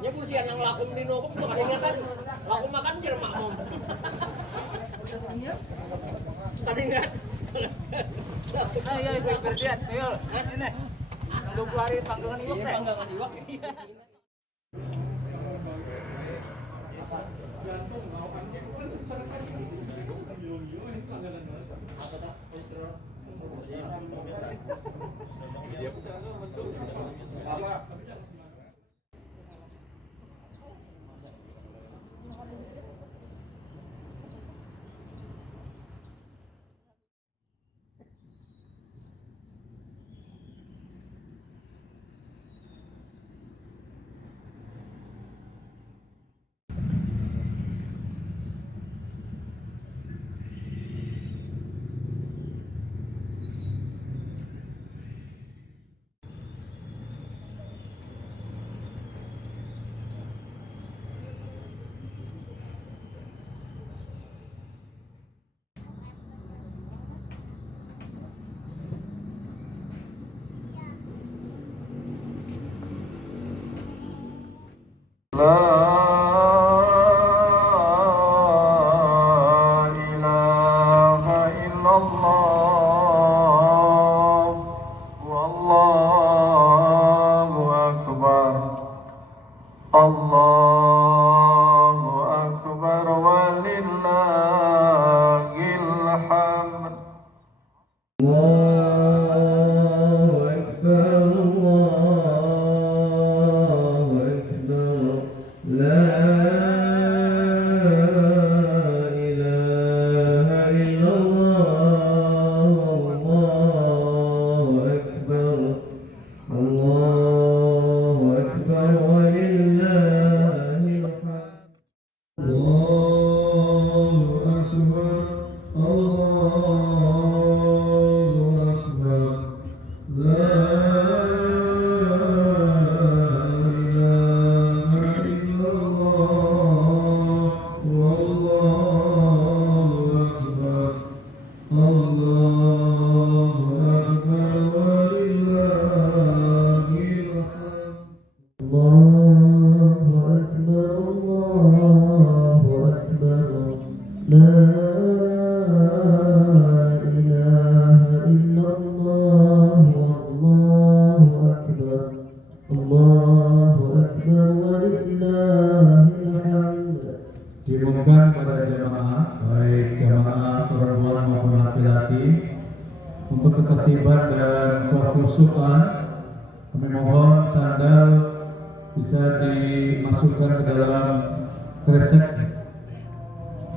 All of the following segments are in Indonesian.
Ya kursian yang lakum di nokop tuh kadang-kadang lakum makan jer makmum. Tadi enggak. Ayo ibu berdiat, ayo. Ini. 20 hari panggangan iwak teh. Panggangan iwak. Diumumkan pada jamaah, baik jamaah perempuan maupun laki-laki, untuk ketertiban dan kekhusyukan, kami mohon sandal bisa dimasukkan ke dalam kresek,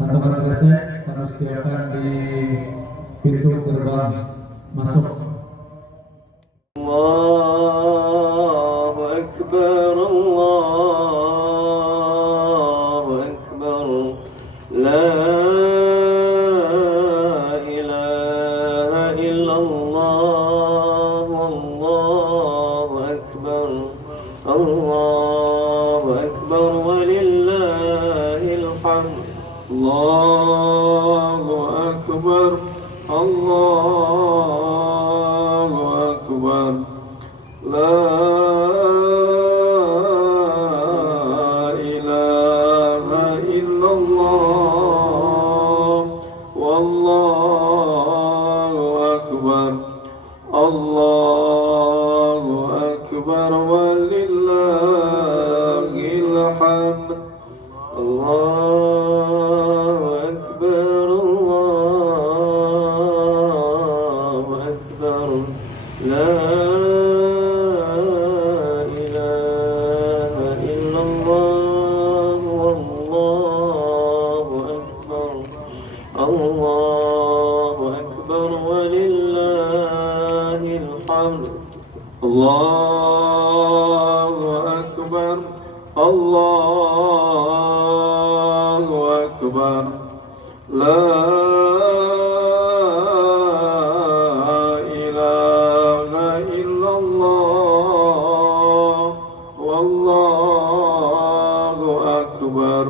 kantongan kresek kami sediakan di pintu gerbang masuk. Allahu Akbar, Allahu Akbar, la ilaha illallah, Allahu Akbar, Allahu Akbar, walillahil hamd. Allahu Akbar, Allahu Akbar, la ilaha illallah, wallahu akbar, Allahu akbar, walillahil hamd. Allahu akbar, Allahu akbar, la Allahu Akbar, walillahil hamd. Allahu Akbar, Allahu Akbar, la ilaha illallah, wallahu akbar,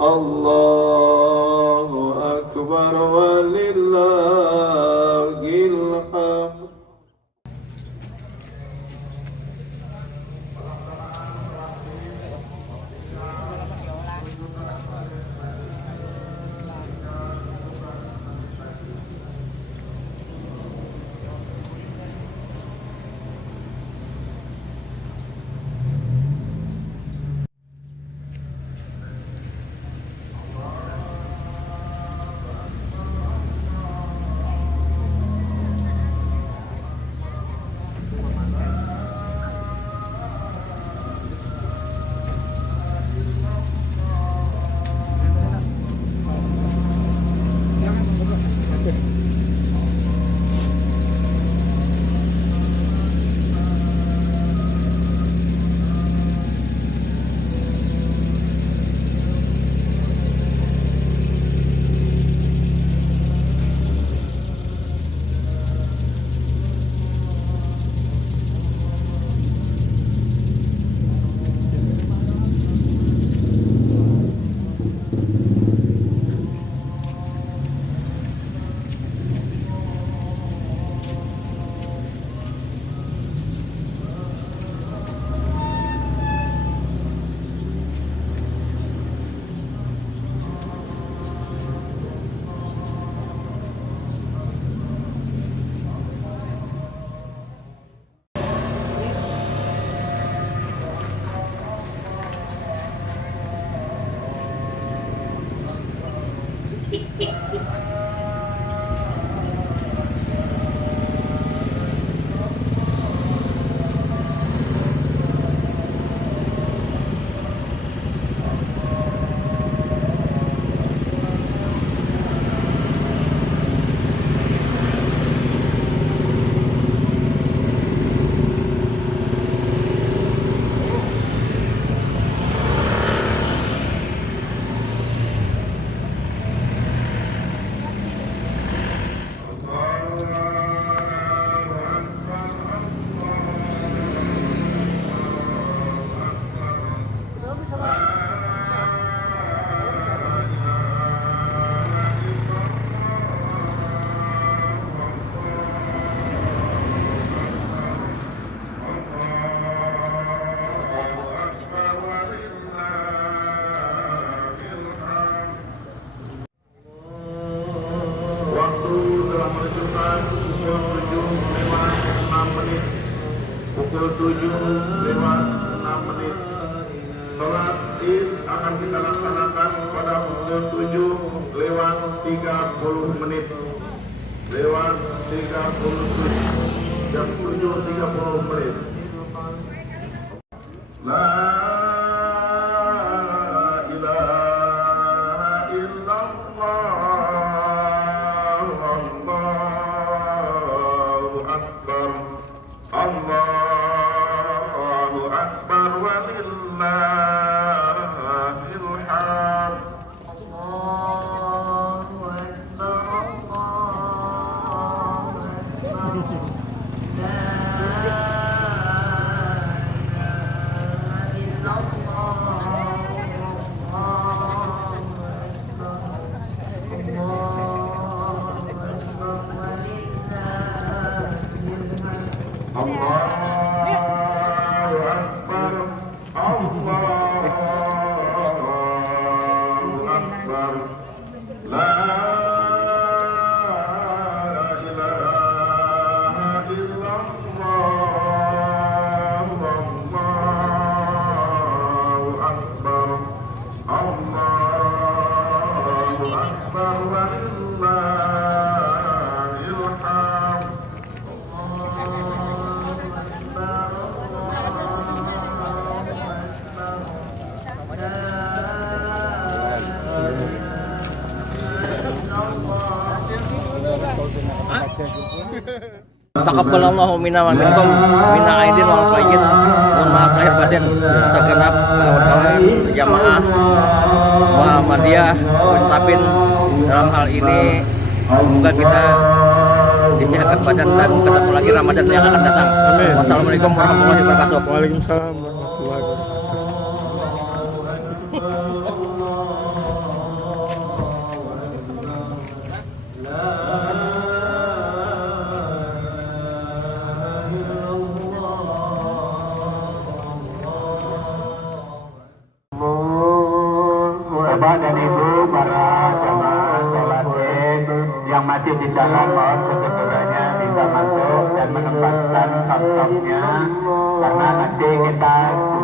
Allahu akbar, walillahil hamd. 6 menit. Sholat Id akan kita laksanakan pada pukul 7:30 menit. Lewat 37 jam 7:30 menit. La ilaha illallah, Allahu Akbar, Allahu Akbar, walillahil hamd. Allahu Akbar, Allahu Akbar, la ilaha illallah, Allahu Akbar, Allahu Akbar, walillahil hamd. Taqabbalallahu minna wa minkum minna aidin wal faizin. Mohon maaf lahir batin segenap kawan-kawan jamaah Muhammadiyah Untapin dalam hal ini. Semoga kita disehatkan badan dan ketemu lagi Ramadan yang akan datang. Wassalamualaikum warahmatullahi wabarakatuh. Waalaikumsalam warahmatullahi wabarakatuh. Bapak dan Ibu para jamaah sholat Id yang masih di jalan, mohon sesegera bisa masuk dan menempatkan saf-safnya karena nanti kita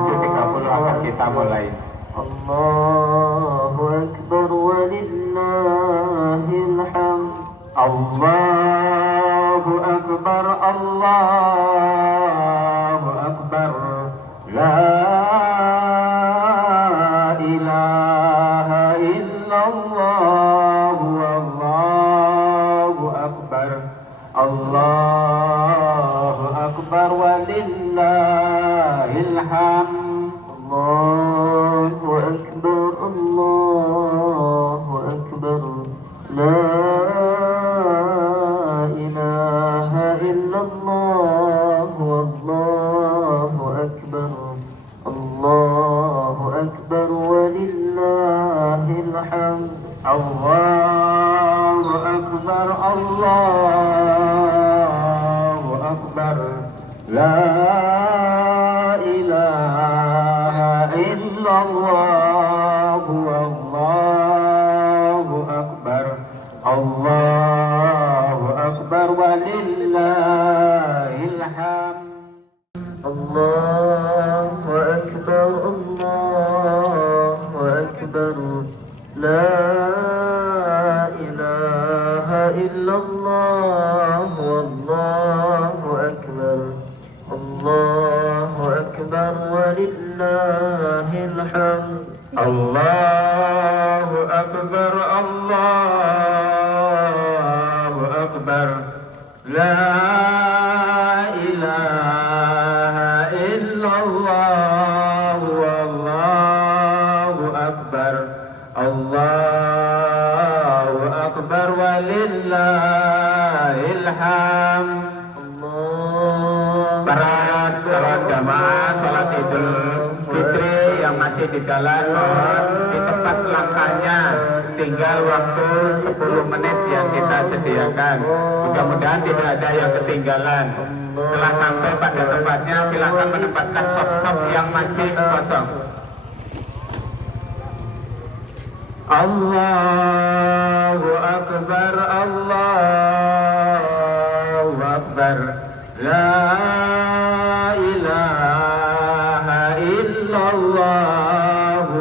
7:30 akan kita mulai. Allahu Akbar walillahil hamd. Allahu Akbar, Allahu Akbar, la ilaha illallah, Allahu Akbar, Allahu Akbar, walillahil hamd. Allahu Akbar, Allahu Akbar, la ilaha illallah, Allahu Akbar, Allahu Akbar, walillahil hamd. Allahu Akbar, Allahu Akbar, la ilaha illallah, Allahu Akbar, Allahu Akbar, walillahil hamd. Allahu Akbar, Allahu Akbar, la ilaha illallah, Allahu Akbar, Allahu Akbar, walillahil hamd. Allahu Akbar, Allahu Akbar, la ilaha illallah, Allahu Akbar, Allahu Akbar, walillahil hamd. Para jamaah sholat Idul Fitri yang masih di jalan, mohon di tempat langkahnya tinggal waktu 10 menit yang kita sediakan. Mudah-mudahan tidak ada yang ketinggalan. Setelah sampai pada tempatnya, silakan menempatkan sop-sop yang masih kosong. Allahu Akbar, Allahu Akbar, la ilaha Allahu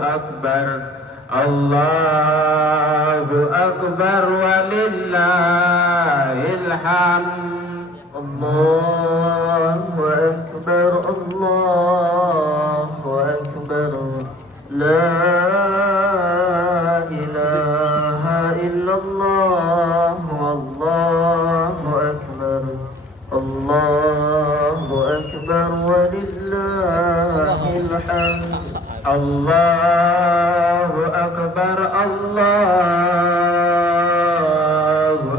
Akbar, Allahu Akbar walillahil hamd. Allahu Akbar, Allahu Akbar, la ilaha illallah, wallahu akbar, Allahu akbar walillahil hamd. Allahu akbar, Allahu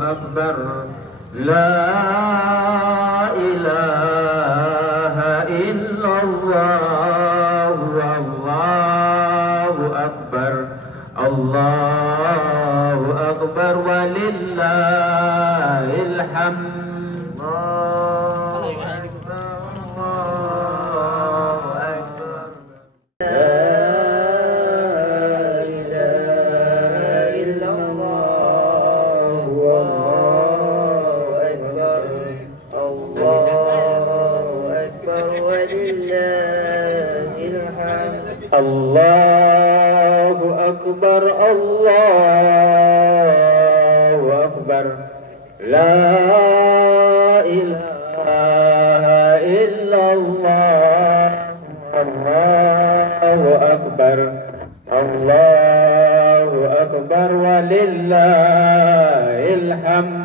akbar, la ilaha illallah, wallahu akbar, Allahu akbar walillahil hamd. Allahu Akbar, Allahu Akbar, la ilaha illallah, Allahu Akbar, Allahu Akbar walillahil hamd.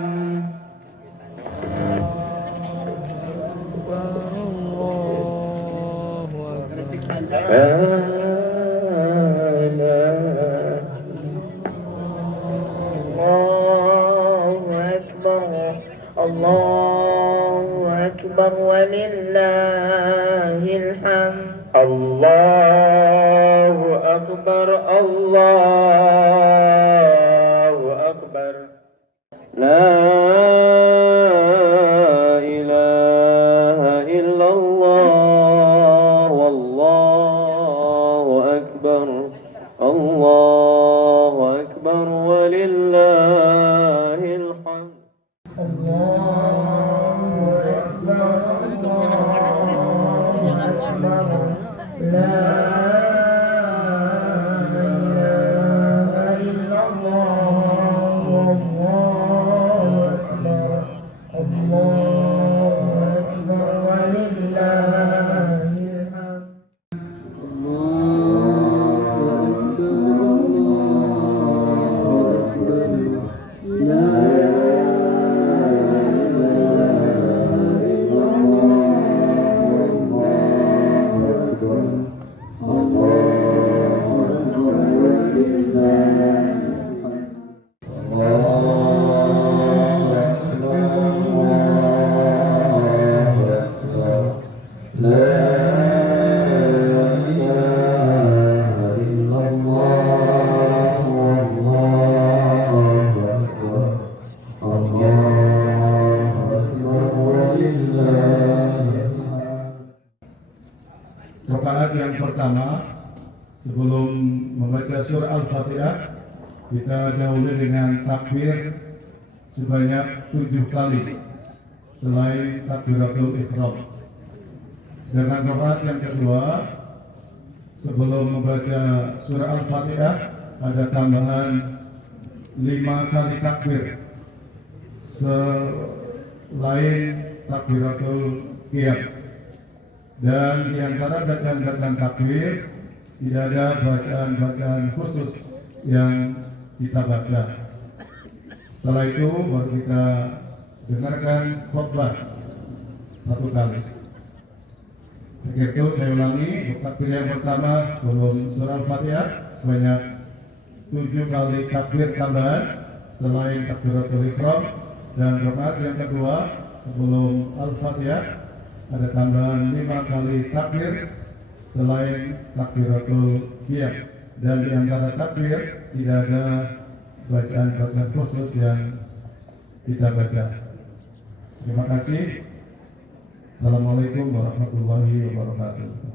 Allahu Akbar walillahil hamd. Allahu Akbar, Allahu Akbar, la ilaha illallah, wallahu akbar, Allahu akbar walillahil hamd. Rakaat yang pertama sebelum membaca surah Al-Fatihah, kita dahului dengan takbir sebanyak 7 kali selain takbiratul ihram. Sedangkan rakaat yang kedua sebelum membaca surah Al-Fatihah ada tambahan 5 kali takbir selain takbiratul qiyam. Dan di antara bacaan-bacaan takbir tidak ada bacaan-bacaan khusus yang kita baca. Setelah itu baru kita dengarkan khutbah 1 kali. Sekiranya itu saya ulangi, takbir yang pertama sebelum surah Al-Fatihah sebanyak 7 kali takbir tambahan selain takbiratul ihram, dan rakaat yang kedua sebelum Al-Fatihah ada tambahan 5 kali takbir selain takbiratul qiyam. Dan di antara takbir tidak ada bacaan-bacaan khusus yang kita baca. Terima kasih. Assalamualaikum warahmatullahi wabarakatuh.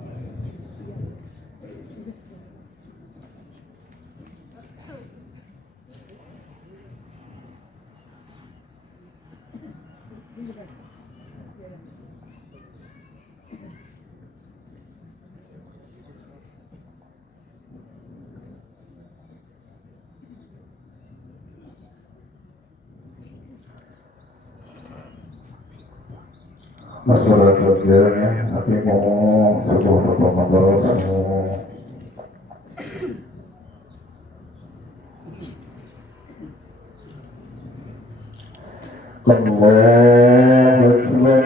الصلاة والسلام أقيموا صفوفكم وتواصلوا. الله أكبر.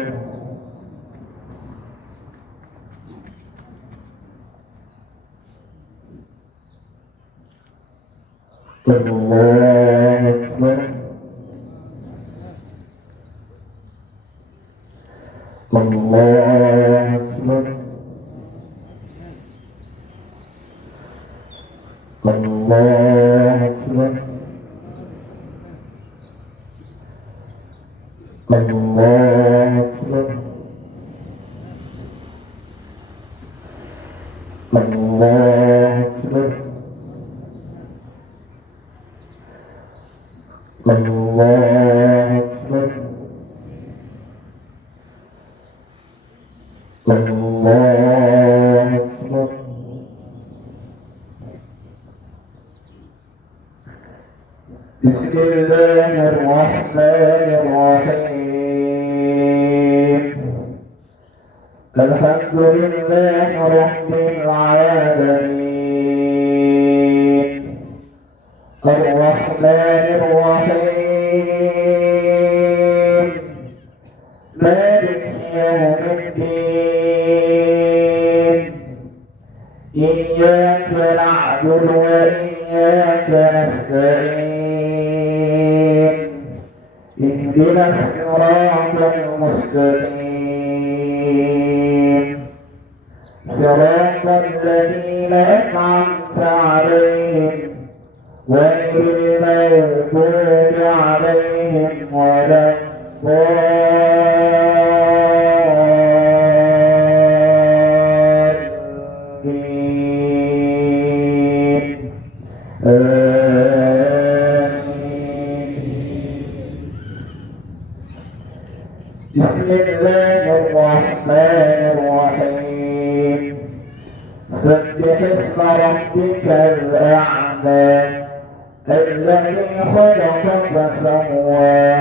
الله أكبر. الله أكبر. الله أكبر. الله أكبر. الله أكبر. الله أكبر. الله أكبر. بسم الله الرحمن الرحيم. الحمد لله رب العالمين الرحمن الرحيم مالك يوم الدين إياك نعبد وإياك نستعين اهدنا الصراط المستقيم صراط الذين أنعمت عليهم غير المغضوب عليهم ولا الضالين بسم الله الرحمن الرحيم سبح اسم ربك الأعلى الذي خلق فسوى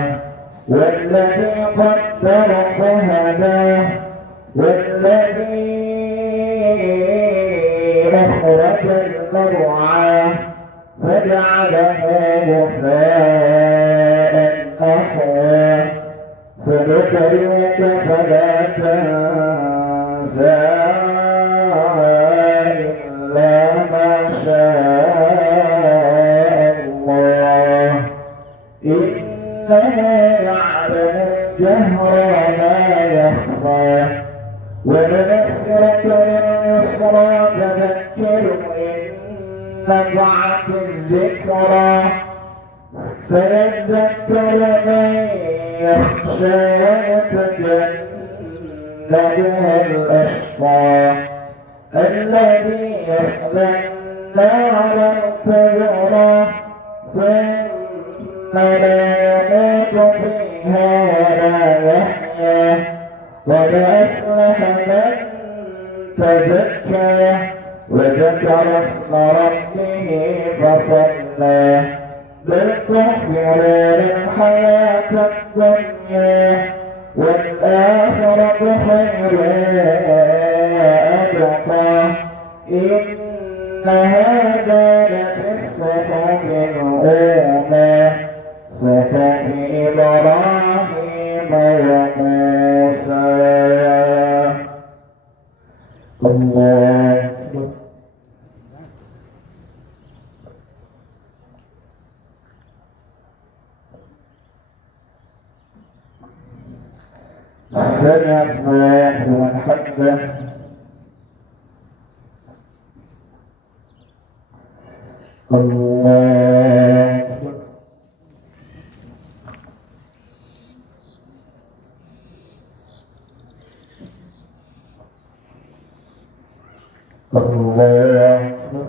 والذي قدر فهدى والذي أخرج المرعى فجعله غثاء أحوى سنقرئك فلا تنسى إلا ما شاء الله إنه يعلم الجهر وما يخفى ونيسرك لليسرى فذكر إن نفعت الذكرى سيذكر من يخشى ويتجنبها الأشقى الذي يصلى النار الكبرى ثم لا يموت فيها ولا يحيا قد أفلح من تزكى وذكر اسم ربه فصلى بل تؤثرون الحياة الدنيا والآخرة خير وأبقى إن هذا لفي الصحف الأولى صحف إبراهيم وموسى. الله أكبر. سمع الله لمن حمده. الله أكبر. الله أكبر.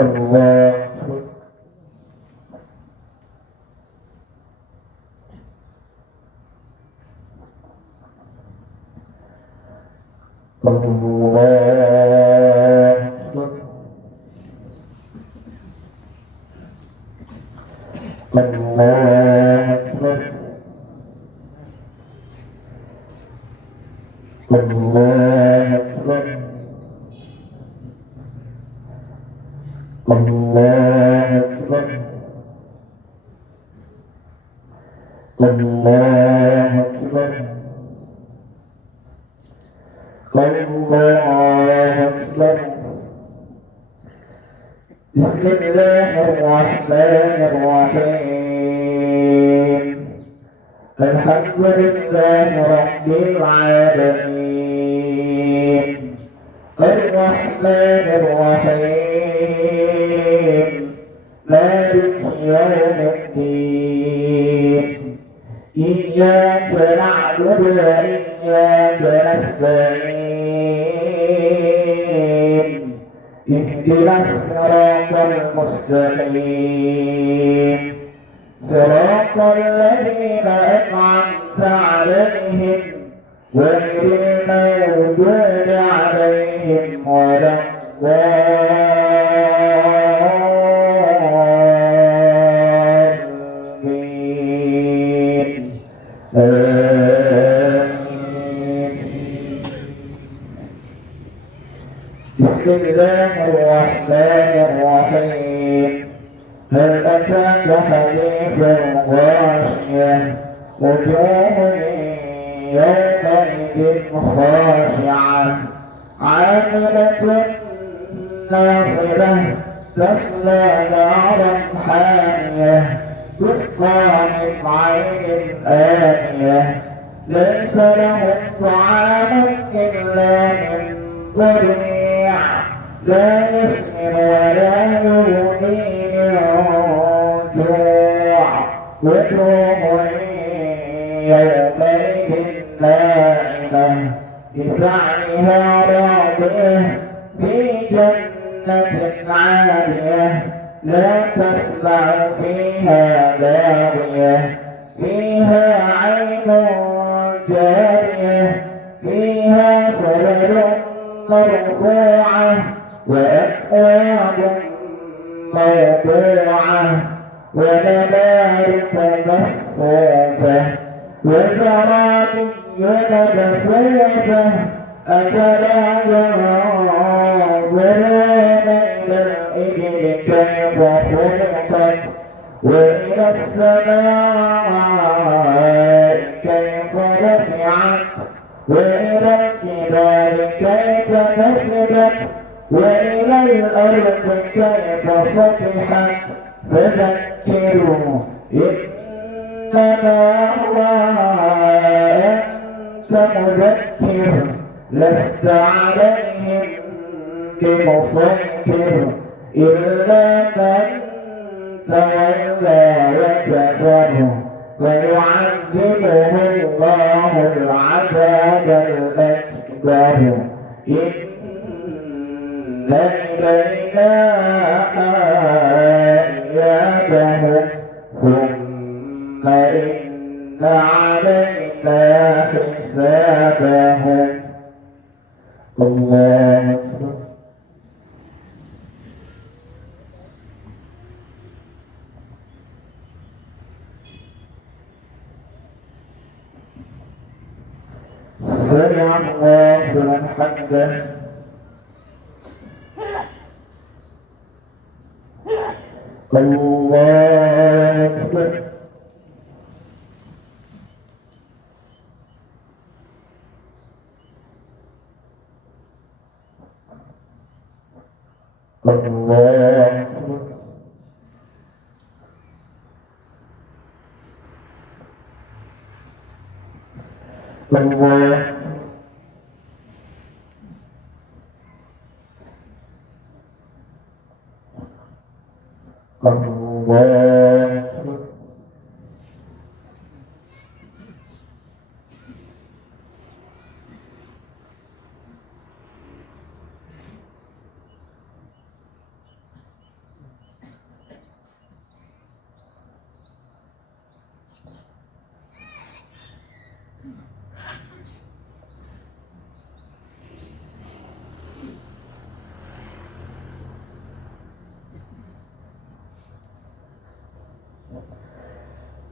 الله أكبر. الله أكبر. الله أكبر الله أكبر الله أكبر الله أكبر بسم الله الرحمن الرحيم الحمد لله رب العالمين الرحمن الرحيم مالك يوم الدين إياك نعبد وإياك نستعين اهدنا الصراط المستقيم صراط الذين أنعمت عليهم غير المغضوب عليهم ولا الضالين آمين. بسم الله الرحمن الرحيم هل أتاك حديث الغاشية وجوه يومئذ خاشعة عاملة ناصبة تصلى نارا حامية تسقى من عين آنية ليس لهم طعام إلا من ضريع لا يسمن ولا يغني من جوع وجوه يومئذ ناعمة لسعيها راضية في جنة عالية لا تسمع فيها لاغية فيها عين جارية فيها سرر مرفوعة وأكواب موضوعة ونمارق مصفوفة وزرابي مبثوثة أفلا ينظرون إلى الإبل كيف خلقت وإلى السماء كيف رفعت وإلى الجبال كيف نصبت وإلى الأرض كيف سطحت فذكروا إنما هو أنت مذكر لست عليهم بمسيطر إلا من تولى وكفر فيعذبه الله العذاب الأكبر إن إلينا إيابهم ثم إن علينا حسابهم الله أكبر سمع الله لمن حمده الله أكبر الله أكبر الله الله أكبر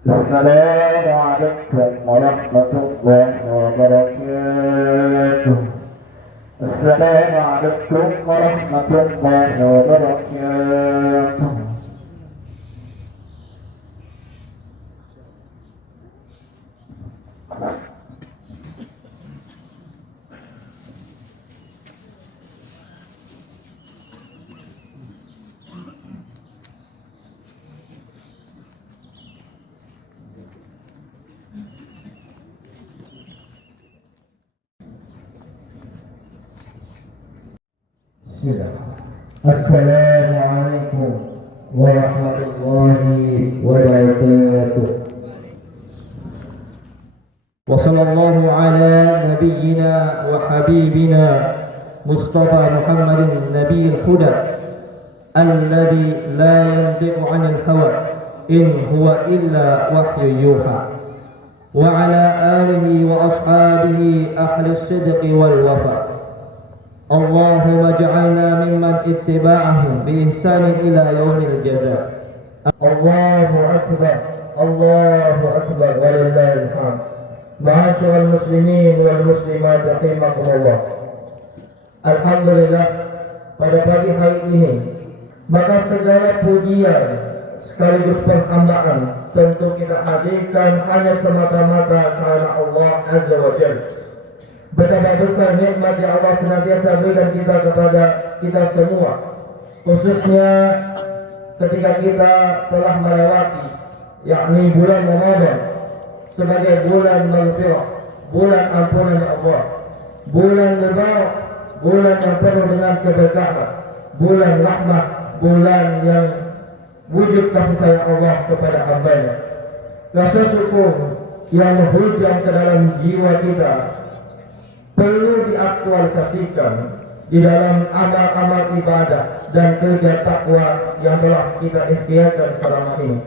السلام عليكم ورحمة الله وبركاته. Assalamualaikum warahmatullahi wabarakatuh. Assalamualaikum warahmatullahi wabarakatuh. وصلى الله على نبينا وحبيبنا مصطفى محمد النبي الهدى الذي لا ينطق عن الهوى إن هو إلا وحي يوحى وعلى آله وأصحابه أهل الصدق والوفاء. اللهم اجعلنا ممن اتباعهم بإحسان إلى يوم الجزاء. الله أكبر الله أكبر ولله الحمد. Ma'asyiral muslimin wal muslimat rahimakumullah. Alhamdulillah, pada pagi hari ini maka segala pujian sekaligus perhambaan tentu kita hadirkan hanya semata-mata karena Allah Azza wa Jalla. Betapa besar nikmat yang Allah senantiasa berikan kita kepada kita semua, khususnya ketika kita telah melewati yakni bulan Ramadan sebagai bulan maghfirah, bulan ampunan Allah, bulan mubarak, bulan yang penuh dengan keberkahan, bulan rahmat, bulan yang wujud kasih sayang Allah kepada hamba-Nya. Rasa syukur yang menghujam ke dalam jiwa kita perlu diaktualisasikan di dalam amal-amal ibadah dan kerja takwa yang telah kita ikhtiarkan selama ini.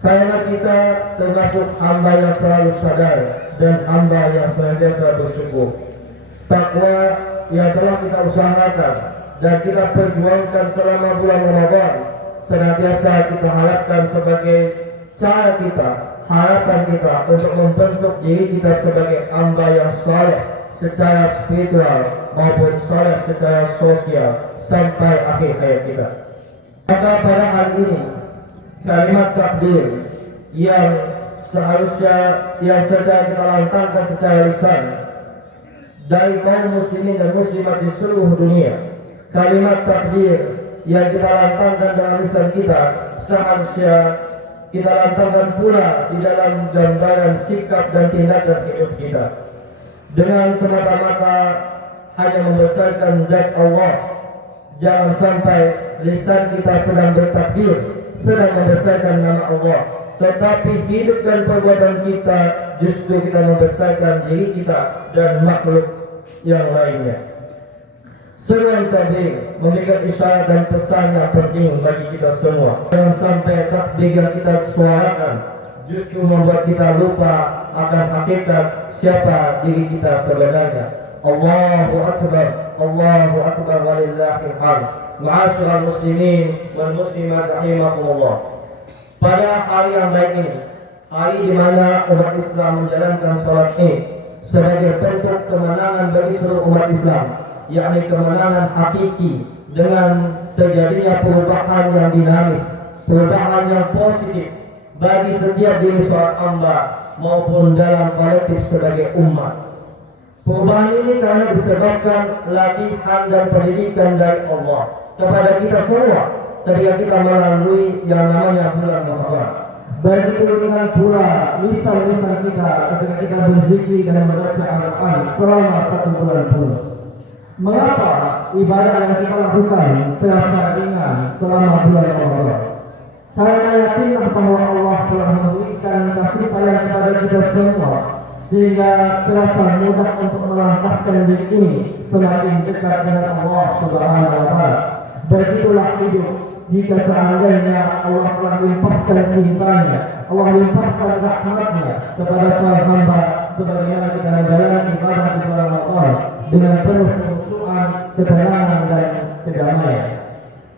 Karena kita termasuk hamba yang selalu sadar dan hamba yang senantiasa bersyukur. Takwa yang telah kita usahakan dan kita perjuangkan selama bulan Ramadan senantiasa kita harapkan sebagai cara kita, harapan kita untuk membentuk diri kita sebagai hamba yang saleh secara spiritual maupun saleh secara sosial sampai akhir hayat kita. Maka pada hari ini kalimat takbir yang seharusnya yang secara kita lantangkan secara lisan dari kaum muslimin dan muslimat di seluruh dunia, kalimat takbir yang kita lantangkan dengan lisan kita seharusnya kita lantangkan pula di dalam gambaran sikap dan tindakan hidup kita, dengan semata-mata hanya membesarkan zat Allah. Jangan sampai lisan kita sedang bertakbir, sedang membesarkan nama Allah, tetapi hidup dan perbuatan kita justru kita membesarkan diri kita dan makhluk yang lainnya. Seruan takbir memberikan isyarat dan pesan yang penting bagi kita semua. Jangan sampai takbir yang kita suarakan justru membuat kita lupa akan hakikat siapa diri kita sebenarnya. Allahu Akbar, Allahu Akbar walillahil hamd. Ma'asyiral muslimin wal muslimat rahimakumullah. Pada hari yang baik ini, hari di mana umat Islam menjalankan salat Id sebagai bentuk kemenangan bagi seluruh umat Islam, yakni kemenangan hakiki dengan terjadinya perubahan yang dinamis, perubahan yang positif bagi setiap diri seorang hamba maupun dalam kolektif sebagai umat. Perubahan ini karena disebabkan latihan dan pendidikan dari Allah kepada kita semua ketika kita melalui yang namanya bulan Ramadan. Begitu dengan pula lisan-lisan kita ketika kita berzikir dan membaca Al-Quran selama 1 bulan penuh. Mengapa ibadah yang kita lakukan terasa ringan selama bulan Ramadan? Karena yakinlah bahwa Allah telah memberikan kasih sayang kepada kita semua, sehingga terasa mudah untuk melangkahkan diri ini semakin dekat dengan Allah Subhanahu wa Ta'ala. Begitulah hidup jika seandainya Allah telah limpahkan cintanya, Allah limpahkan rahmatnya kepada seorang hamba, sebagaimana kita menjalani ibadah di bulan Ramadan dengan penuh kekhusyuan, ketenangan dan kedamaian.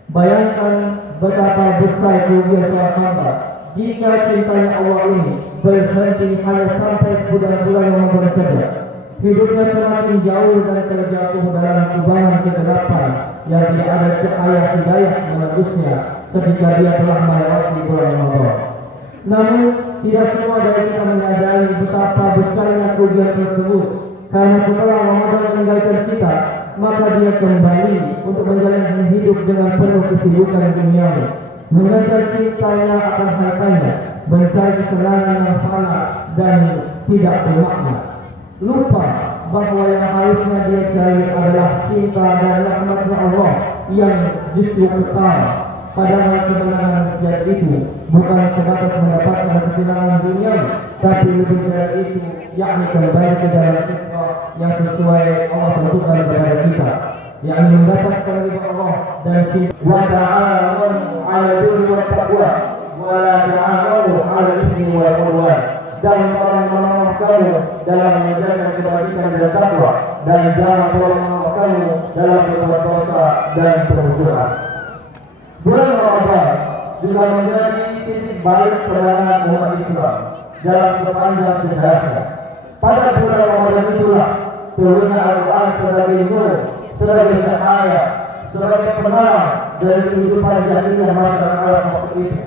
Bayangkan betapa besar kerugian seorang hamba jika cintanya Allah ini berhenti hanya sampai bulan-bulan Ramadan saja. hidupnya semakin jauh dan terjatuh dalam kubangan kegelapan yang tidak ada cahaya hidayah menembusnya ketika dia telah melewati bulan Ramadan. Namun tidak semua dari kita menyadari betapa besarnya kerugian tersebut, karena setelah Ramadan meninggalkan kita, maka dia kembali untuk menjalani hidup dengan penuh kesibukan duniawi, mengejar cintanya akan hartanya, mencari kesenangan yang fana dan tidak bermakna. Lupa bahwa yang harusnya dia cari adalah cinta dan rahmatnya Allah yang justru kekal. Padahal kemenangan sejati itu bukan sebatas mendapatkan kesenangan duniawi, tapi lebih dari itu, yakni kembali ke dalam fitrah yang sesuai Allah tentukan kepada kita, yakni mendapatkan ridha Allah dan cinta. Wa ta'awanu 'alal birri wat taqwa wa la ta'awanu 'alal itsmi wal 'udwan. Dan tolong menolong kamu dalam menjaga kebajikan dan takwa, dan jangan tolong menolong kamu dalam berbuat dosa dan permusuhan. Bulan Ramadan juga menjadi titik balik perjalanan umat Islam dalam sepanjang sejarahnya. Pada bulan Ramadan itulah turunnya Al-Quran sebagai nur, sebagai cahaya, sebagai penerang dari kehidupan jahiliyah masyarakat Arab waktu itu.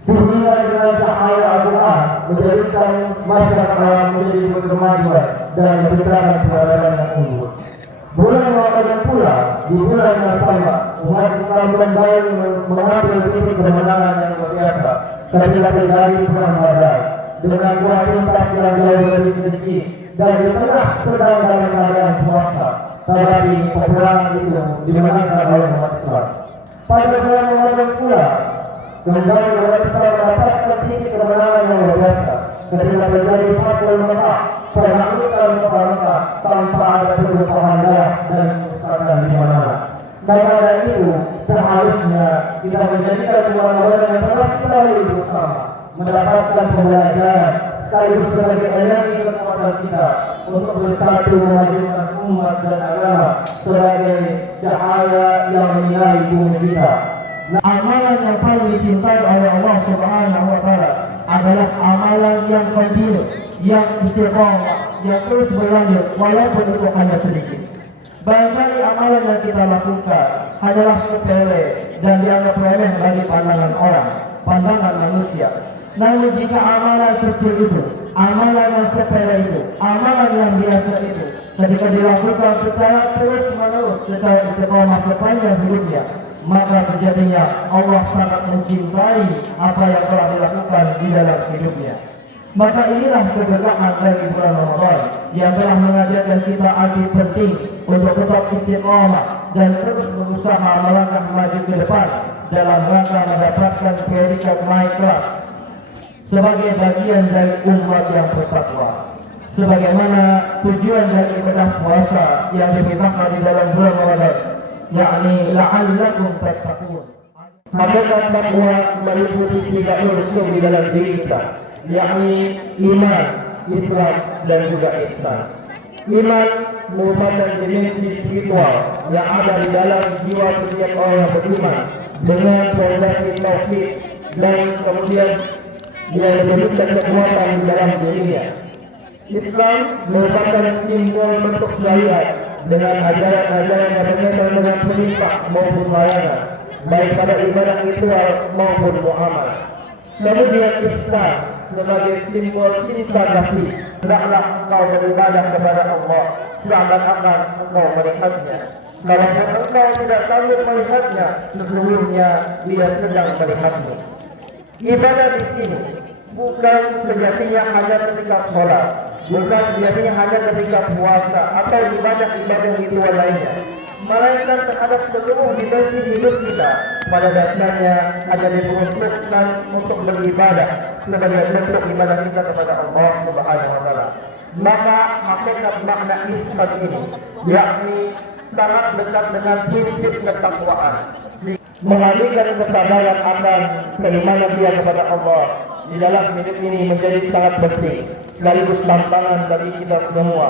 Sehingga dengan cahaya Al-Quran menjadikan masyarakat Arab menjadi berkemajuan dan menciptakan peradaban yang unggul. Bulan Ramadan pula, di bulan yang sama, umat Islam kembali mengambil titik kemenangan yang luar biasa ketika terjadi perang Badar dengan kuantitas yang jauh lebih sedikit dan di tengah sedang dalam keadaan puasa, tetapi peperangan itu dimenangkan oleh umat Islam. Pada bulan Ramadan pula, kembali umat Islam mendapatkan titik kemenangan yang luar biasa ketika terjadi Fathul Mekah, penaklukan Mekah tanpa ada pertumpahan darah dan kerusakan di mana-mana. Karena itu seharusnya kita menjadikan bulan Ramadan yang telah kita lalui bersama mendapatkan pembelajaran sekaligus sebagai energi kekuatan kita untuk bersatu memajukan umat dan agama sebagai cahaya yang menyinari bumi kita. Nah, amalan yang paling dicintai oleh Allah Subhanahu wa Ta'ala adalah amalan yang kontinu, yang istiqomah, yang terus berlanjut walaupun itu hanya sedikit. Barangkali amalan yang kita lakukan adalah sepele dan dianggap remeh bagi pandangan orang, pandangan manusia. Namun jika amalan kecil itu, amalan yang sepele itu, amalan yang biasa itu, ketika dilakukan secara terus-menerus, secara istiqomah sepanjang hidupnya, maka sejatinya Allah sangat mencintai apa yang telah dilakukan di dalam hidupnya. Maka inilah keberkahan dari bulan Ramadan yang telah mengajarkan kita arti penting untuk tetap istiqomah dan terus berusaha melangkah maju ke depan dalam rangka mendapatkan predikat naik kelas sebagai bagian dari umat yang bertakwa. Sebagaimana tujuan dari ibadah puasa yang diberitakan di dalam bulan Ramadan, yakni la'allakum tattaqun. Hakikat takwa meliputi 3 unsur di dalam diri kita, yakni iman, Islam dan juga ihsan. Iman merupakan dimensi spiritual yang ada di dalam jiwa setiap orang yang beriman dengan fondasi tauhid dan kemudian dia memberikan kekuatan di dalam dirinya. Islam merupakan simbol bentuk syariat dengan ajaran-ajaran yang berkaitan dengan perintah maupun larangan, baik pada ibadah ritual maupun muamalah. Kemudian ihsan sebagai simbol cinta kasih. Hendaklah engkau beribadah kepada Allah seakan-akan engkau melihatnya. Kalau engkau tidak sanggup melihatnya, sesungguhnya Dia sedang melihatmu. Ibadah di sini bukan sejatinya hanya ketika sholat, bukan sejatinya hanya ketika puasa atau ibadah-ibadah ritual lainnya, melainkan terhadap seluruh dimensi hidup kita pada dasarnya hanya diperuntukkan untuk beribadah sebagai bentuk ibadah kita kepada Allah Subhanahu wa Ta'ala. Maka hakikat makna ihsan ini yakni sangat dekat dengan prinsip ketakwaan, menghadirkan kesadaran akan keimanan dia kepada Allah di dalam hidup ini menjadi sangat penting sekaligus tantangan bagi kita semua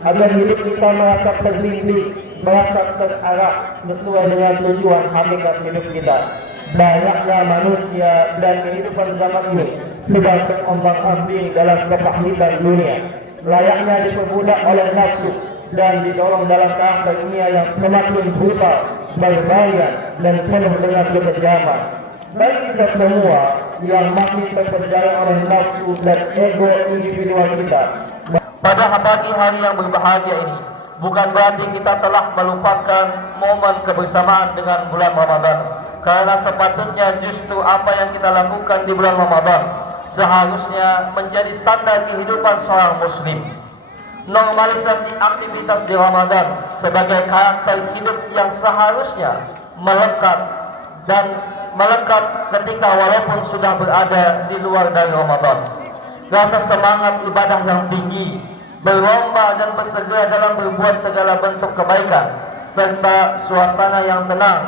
agar hidup kita merasa terbimbing, merasa terarah sesuai dengan tujuan hakikat hidup kita. Banyaknya manusia dan kehidupan zaman ini sedang terombang-ambing dalam kepahitan dunia. layaknya diperbudak oleh nafsu dan didorong dalam keadaan dunia yang semakin brutal, berbahaya dan penuh dengan kekejaman. Bagi kita semua yang makin terperdaya oleh nafsu dan ego individual kita, pada pagi hari yang berbahagia ini, bukan berarti kita telah melupakan momen kebersamaan dengan bulan Ramadan. Karena sepatutnya justru apa yang kita lakukan di bulan Ramadan seharusnya menjadi standar kehidupan seorang muslim. Normalisasi aktivitas di Ramadan sebagai karakter hidup yang seharusnya melekat dan melekat ketika walaupun sudah berada di luar dari Ramadan. Rasa semangat ibadah yang tinggi, berlomba dan bersegera dalam berbuat segala bentuk kebaikan, serta suasana yang tenang,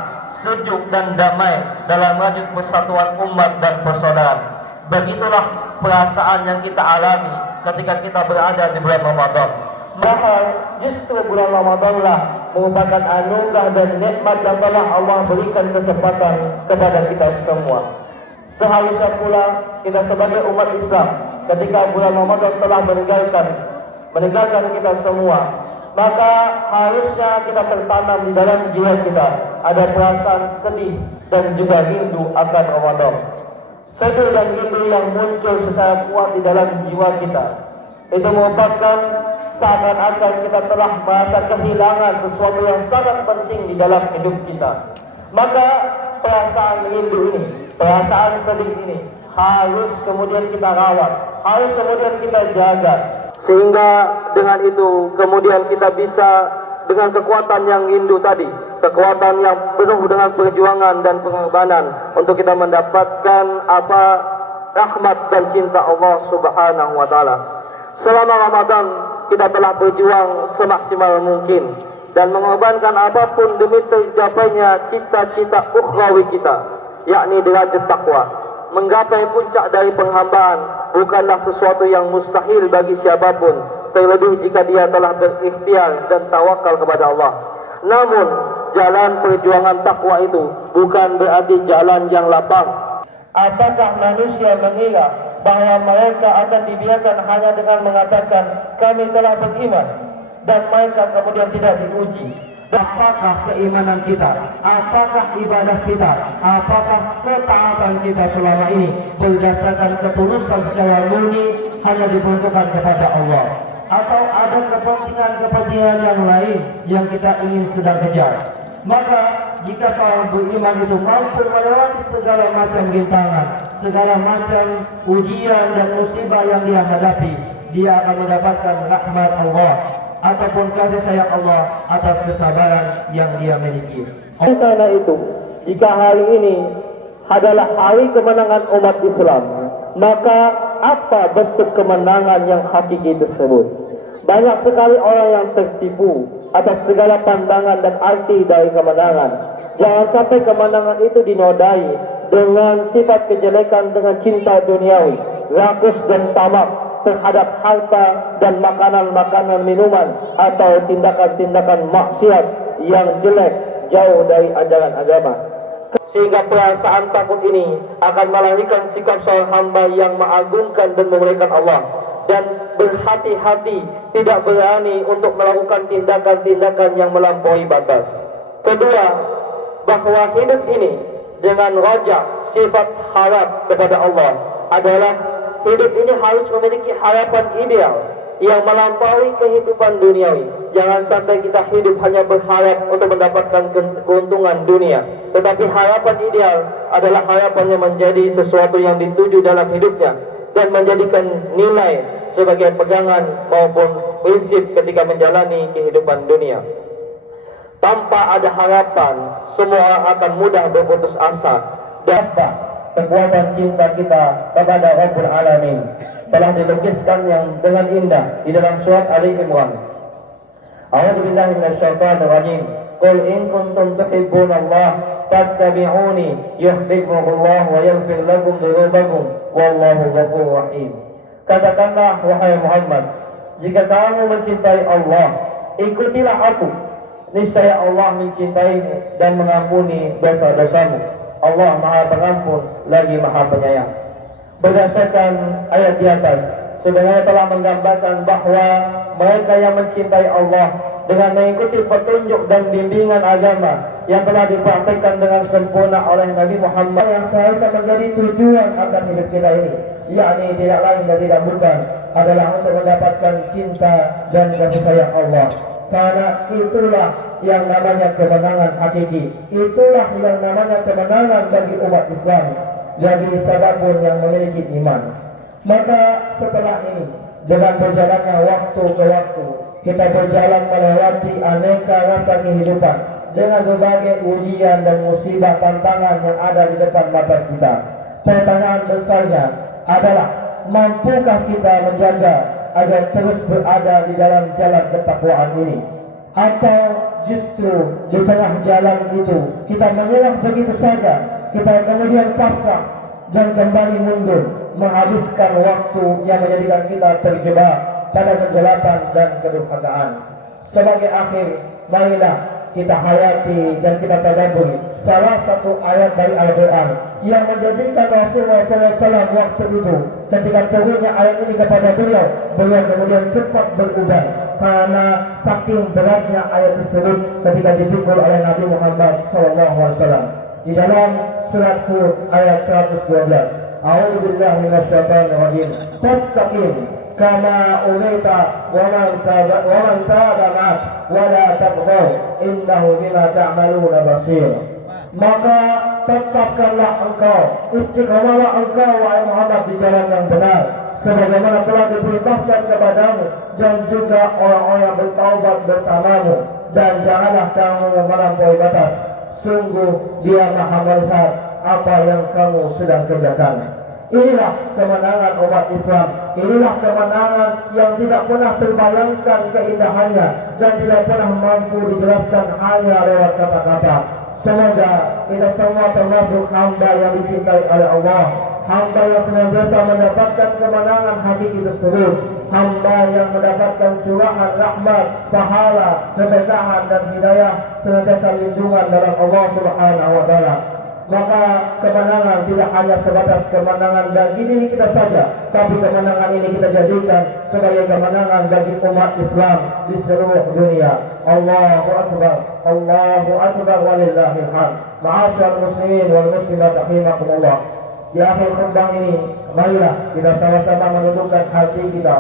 sejuk dan damai dalam wujud persatuan umat dan persaudaraan. Begitulah perasaan yang kita alami ketika kita berada di bulan Ramadan. Maka justru bulan Ramadanlah merupakan anugerah dan nikmat yang telah Allah berikan kesempatan kepada kita semua. Seharusnya pula kita sebagai umat Islam ketika bulan Ramadan telah meninggalkan kita semua, maka harusnya kita tertanam di dalam jiwa kita ada perasaan sedih dan juga rindu akan Ramadan. Sedih dan rindu yang muncul secara kuat di dalam jiwa kita itu merupakan seakan-akan kita telah merasa kehilangan sesuatu yang sangat penting di dalam hidup kita. Maka perasaan rindu ini, perasaan sedih ini harus kemudian kita rawat, harus kemudian kita jaga, sehingga dengan itu kemudian kita bisa dengan kekuatan yang rindu tadi, kekuatan yang penuh dengan perjuangan dan pengorbanan untuk kita mendapatkan rahmat dan cinta Allah Subhanahu wa taala. Selama Ramadan kita telah berjuang semaksimal mungkin dan mengorbankan apapun demi tercapainya cita-cita ukhrawi kita, yakni derajat takwa. Menggapai puncak dari penghambaan bukanlah sesuatu yang mustahil bagi siapapun, terlebih jika dia telah berikhtiar dan tawakal kepada Allah. Namun, jalan perjuangan takwa itu bukan berarti jalan yang lapang. Apakah manusia mengira bahwa mereka akan dibiarkan hanya dengan mengatakan kami telah beriman dan mereka kemudian tidak diuji? Apakah keimanan kita, apakah ibadah kita, apakah ketaatan kita selama ini berdasarkan ketulusan secara murni hanya diperuntukkan kepada Allah, atau ada kepentingan yang lain yang kita ingin sedang kejar? Maka jika seorang beriman itu mampu melewati segala macam rintangan, segala macam ujian dan musibah yang dia hadapi, dia akan mendapatkan rahmat Allah ataupun kasih sayang Allah atas kesabaran yang dia miliki. Karena itu, jika hari ini adalah hari kemenangan umat Islam, maka apa bentuk kemenangan yang hakiki tersebut? Banyak sekali orang yang tertipu atas segala pandangan dan arti dari kemenangan. Jangan sampai kemenangan itu dinodai dengan sifat kejelekan, dengan cinta duniawi, rakus dan tamak terhadap harta dan makanan-makanan minuman atau tindakan-tindakan maksiat yang jelek jauh dari ajaran agama. Sehingga perasaan takut ini akan melahirkan sikap seorang hamba yang mengagungkan dan memuliakan Allah dan berhati-hati tidak berani untuk melakukan tindakan-tindakan yang melampaui batas. Kedua, bahwa hidup ini dengan rajak sifat harap kepada Allah adalah hidup ini harus memiliki harapan ideal yang melampaui kehidupan duniawi. Jangan sampai kita hidup hanya berharap untuk mendapatkan keuntungan dunia, tetapi harapan ideal adalah harapan yang menjadi sesuatu yang dituju dalam hidupnya dan menjadikan nilai sebagai pegangan maupun prinsip ketika menjalani kehidupan dunia. Tanpa ada harapan, semua orang akan mudah berputus asa. Dapat kekuatan cinta kita kepada Rabbul Alamin telah dilukiskan yang dengan indah di dalam surat Ali Imran. A'udzu billahi minasyaitonir rajim. Qul in kuntum tuhibbunallaha fattabi'uni yuhibbukumullah wa yaghfir lakum dzunubakum wallahu ghafurur rahim. Katakanlah wahai Muhammad, jika kamu mencintai Allah, ikutilah aku. Niscaya Allah mencintaimu dan mengampuni dosa-dosamu. Allah Maha Pengampun lagi Maha Penyayang. Berdasarkan ayat di atas, sebenarnya telah menggambarkan bahwa mereka yang mencintai Allah dengan mengikuti petunjuk dan bimbingan agama yang telah dipraktikkan dengan sempurna oleh Nabi Muhammad yang seharusnya menjadi tujuan akan hidup kita ini, yakni tidak lain dan tidak bukan adalah untuk mendapatkan cinta dan kasih sayang Allah. Karena itulah yang namanya kemenangan hakiki, itulah yang namanya kemenangan bagi umat Islam, bagi siapapun yang memiliki iman. Maka setelah ini, dengan berjalannya waktu ke waktu, kita berjalan melewati aneka rasa kehidupan dengan berbagai ujian dan musibah tantangan yang ada di depan mata kita. Pertanyaan besarnya adalah, mampukah kita menjaga agar terus berada di dalam jalan ketakwaan ini? Atau justru di tengah jalan itu kita menyerah begitu saja, kita kemudian pasrah dan kembali mundur, menghabiskan waktu yang menjadikan kita terjebak pada kegelapan dan kedurhakaan. Sebagai akhir, marilah kita hayati dan kita tadabburi salah satu ayat dari Al-Quran yang menjadikan Rasulullah SAW waktu itu ketika turunnya ayat ini kepada beliau kemudian cepat berubah karena saking beratnya ayat tersebut ketika dipikul oleh Nabi Muhammad SAW. Di dalam surat Hud ayat 112, A'udzubillahi minasyaitonir rajim. Fastaqim kama umirta wa man taba ma'ak wa la tabghaw innahu bima ta'maluna basir. Maka tetapkanlah engkau, istiqamalah engkau wahai Muhammad di jalan yang benar sebagaimana telah diperintahkan kepadamu, dan juga orang-orang yang bertaubat bersamamu, dan janganlah kamu melampaui batas. Sungguh Dia Maha melihat apa yang kamu sedang kerjakan. Inilah kemenangan umat Islam. Inilah kemenangan yang tidak pernah terbayangkan keindahannya dan tidak pernah mampu dijelaskan hanya lewat kata-kata. Semoga kita semua termasuk hamba yang dicintai oleh Allah, hamba yang senantiasa mendapatkan kemenangan hakiki tersebut, hamba yang mendapatkan curahan rahmat, pahala, keberkahan dan hidayah senantiasa lindungan dalam Allah Subhanahu wa taala. Maka kemenangan tidak hanya sebatas kemenangan bagi diri kita saja, tapi kemenangan ini kita jadikan sebagai kemenangan bagi umat Islam di seluruh dunia. Allahu Akbar, Allahu Akbar, walillahil hamd. Ma'asyar muslimin wal muslimat rahimakumullah. Di akhir khutbah ini, marilah kita sama-sama menundukkan hati kita,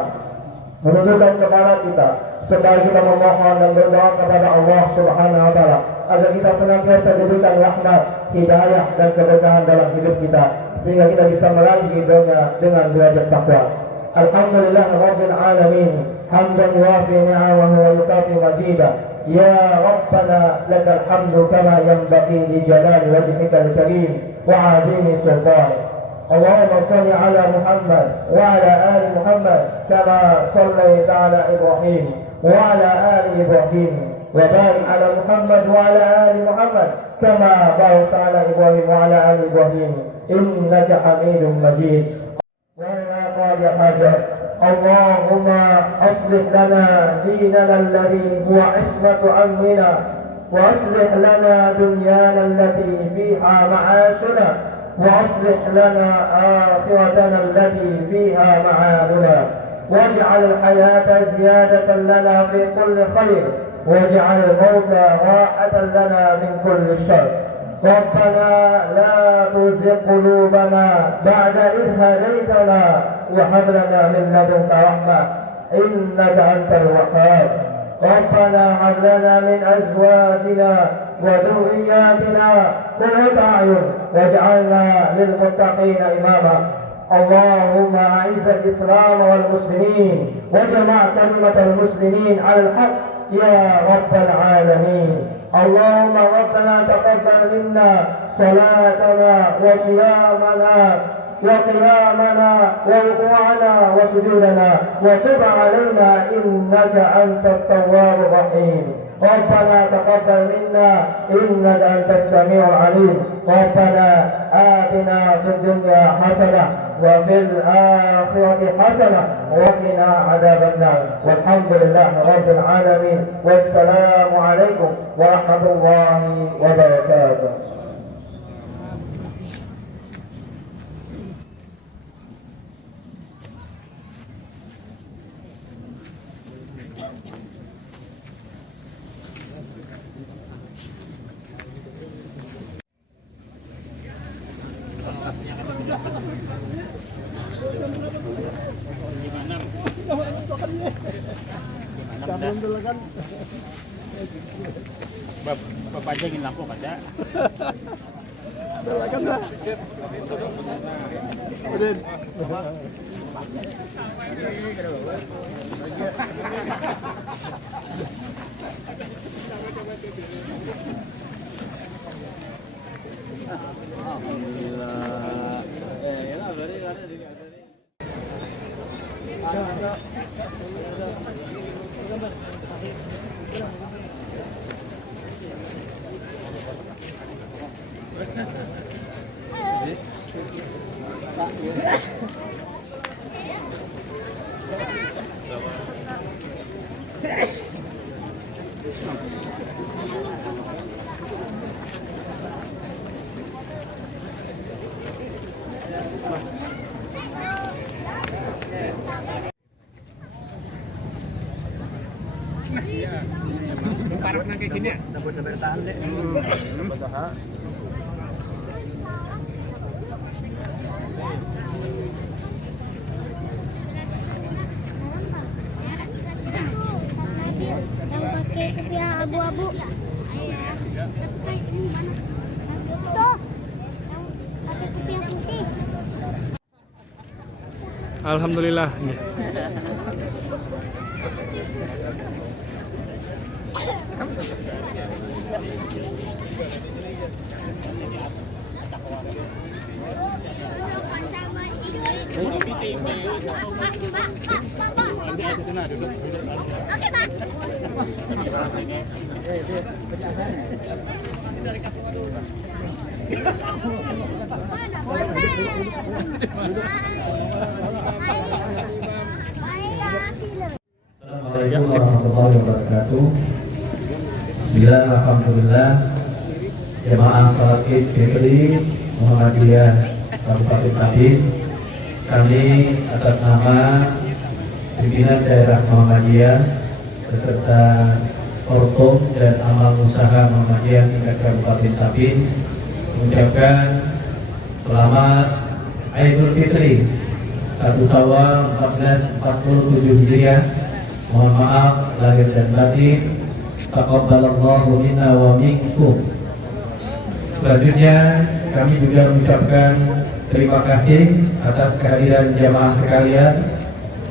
menundukkan kepala kita, serta kita memohon dan berdoa kepada Allah Subhanahu wa taala agar kita senantiasa diberikan rahmat, hidayah dan keberkahan dalam hidup kita, sehingga kita bisa meraih hidupnya dengan derajat takwa. Alhamdulillah Rabbil Alamin, hamdan yuafi ni'amahu wa yukafi mazidah. Ya Rabbana lakal hamdu kama yanbaghi li jalali wajhikal karim wa 'azimi sultanik. Allahumma salli ala Muhammad wa ala ali Muhammad kama sallaita ala Ibrahim wa ala ali Ibrahim, wa barik ala Muhammad wa ala ali Muhammad kama barakta ala Ibrahim wa ala ali Ibrahim innaka Hamidum Majid. Wa la qadi hajat. Allahumma aslih lana dinana alladhi huwa ismatu amrina wa aslih lana dunyana allati fiha ma'ashuna wa aslih lana akhiratana allati fiha ma'aduna waj'al al-hayata ziyadatan lana fi kulli khair waj'al al-mauta ra'atan lana min kulli shar. ربنا لا تزغ قلوبنا بعد إذ هديتنا وهب لنا من لدنك رحمة إنك أنت الوهاب. ربنا هب لنا من أزواجنا وذرياتنا قرة أعين واجعلنا للمتقين إماما. اللهم أعز الإسلام والمسلمين وجمع كلمة المسلمين على الحق يا رب العالمين. اللهم ربنا تقبل منا صلاتنا وصيامنا وقيامنا وركوعنا وسجودنا وتب علينا إنك أنت التواب الرحيم. ربنا تقبل منا إنك أنت السميع العليم. ربنا آتنا في الدنيا حسنة وفي الآخرة حسنة وقنا عذاب النار. والحمد لله رب العالمين والسلام عليكم ورحمة الله وبركاته. Bapak aja ingin lampu ada. Parah kayak gini ya? Dapat tahan deh. Yang pakai kopiah abu-abu. Tuh, yang pakai kopiah putih. Alhamdulillah. Oke, Pak. Assalamualaikum warahmatullahi wabarakatuh. Bismillah, alhamdulillah. Jemaah salat Id Fitri Muhammadiyah Kabupaten Tabin, kami atas nama pimpinan daerah Muhammadiyah beserta Orkom dan Amal Usaha Muhammadiyah tingkat Kabupaten Tabin mengucapkan selamat Idul Fitri 1 Syawal 1447 Hijriah. Mohon maaf lahir dan batin. Taqabbalallahu minna wa minkum. Selanjutnya kami juga mengucapkan terima kasih atas kehadiran jamaah sekalian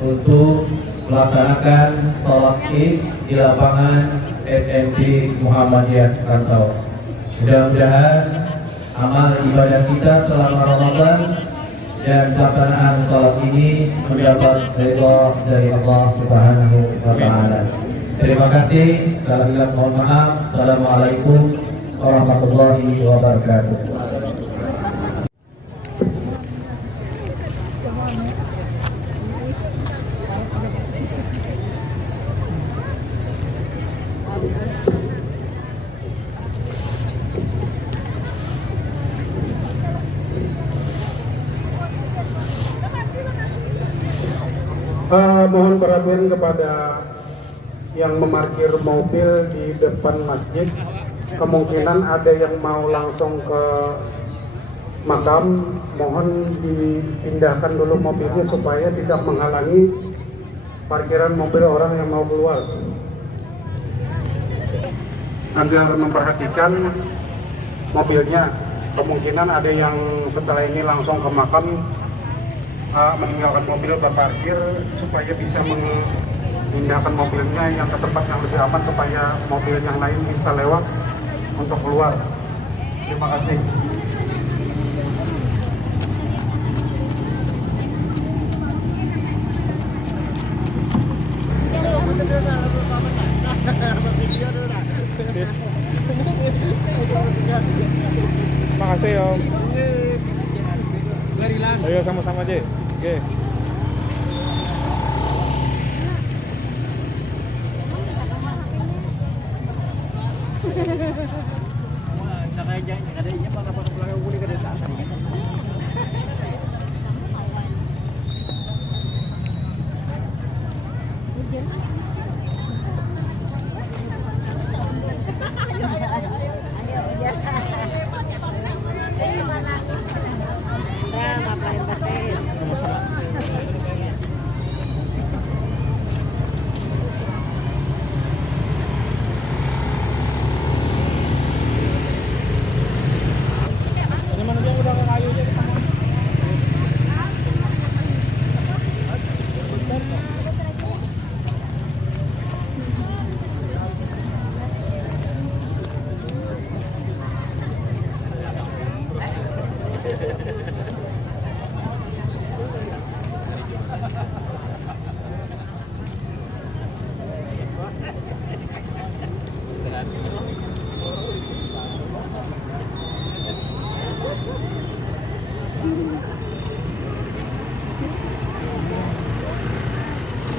untuk melaksanakan sholat Id di lapangan SMP Muhammadiyah Rantau. Mudah-mudahan amal ibadah kita selama Ramadan dan pelaksanaan sholat ini mendapat ridha dari Allah Subhanahu wa Ta'ala. Terima kasih. Sekali mohon maaf. Assalamualaikum warahmatullahi wabarakatuh. Mohon perhatian kepada yang memarkir mobil di depan masjid. Kemungkinan ada yang mau langsung ke makam, mohon dipindahkan dulu mobilnya supaya tidak menghalangi parkiran mobil orang yang mau keluar. Agar memperhatikan mobilnya. Kemungkinan ada yang setelah ini langsung ke makam, meninggalkan mobil berparkir supaya bisa memindahkan mobilnya yang ke tempat yang lebih aman supaya mobil yang lain bisa lewat untuk keluar. Terima kasih. Terima kasih Om. Ayo sama-sama aja. Oke.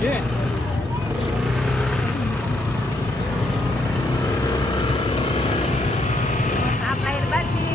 Maaf lahir batin.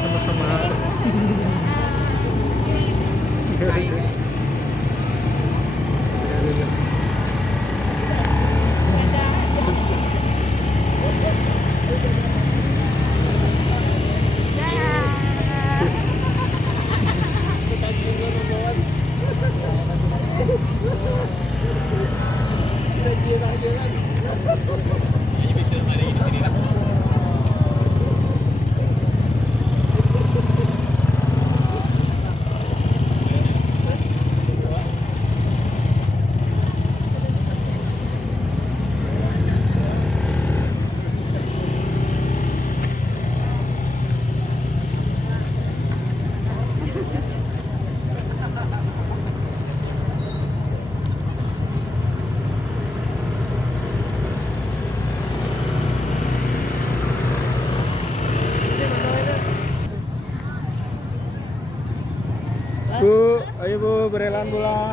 Bu, ayo Bu, berelan bola.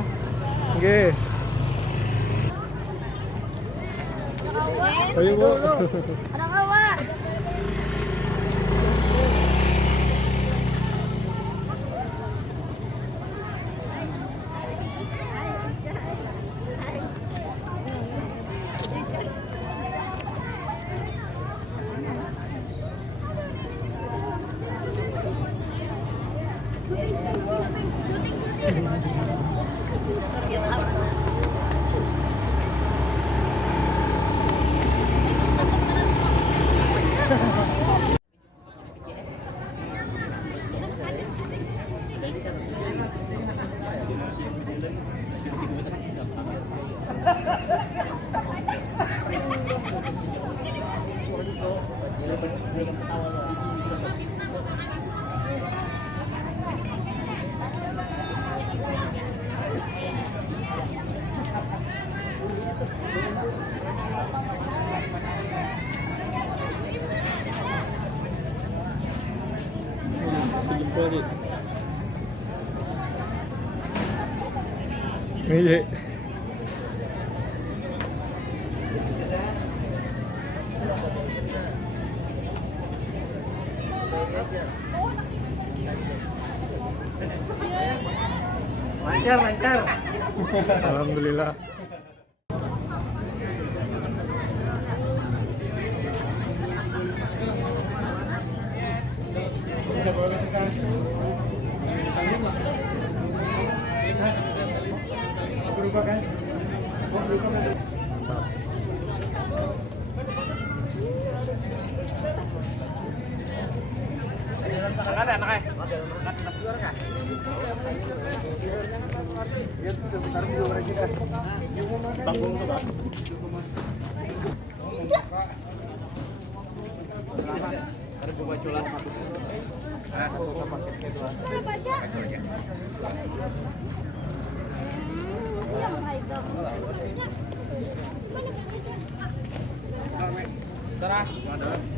Nggih. Ayo Bu. Ada kawan. Iya. Lancar. Alhamdulillah. Terus.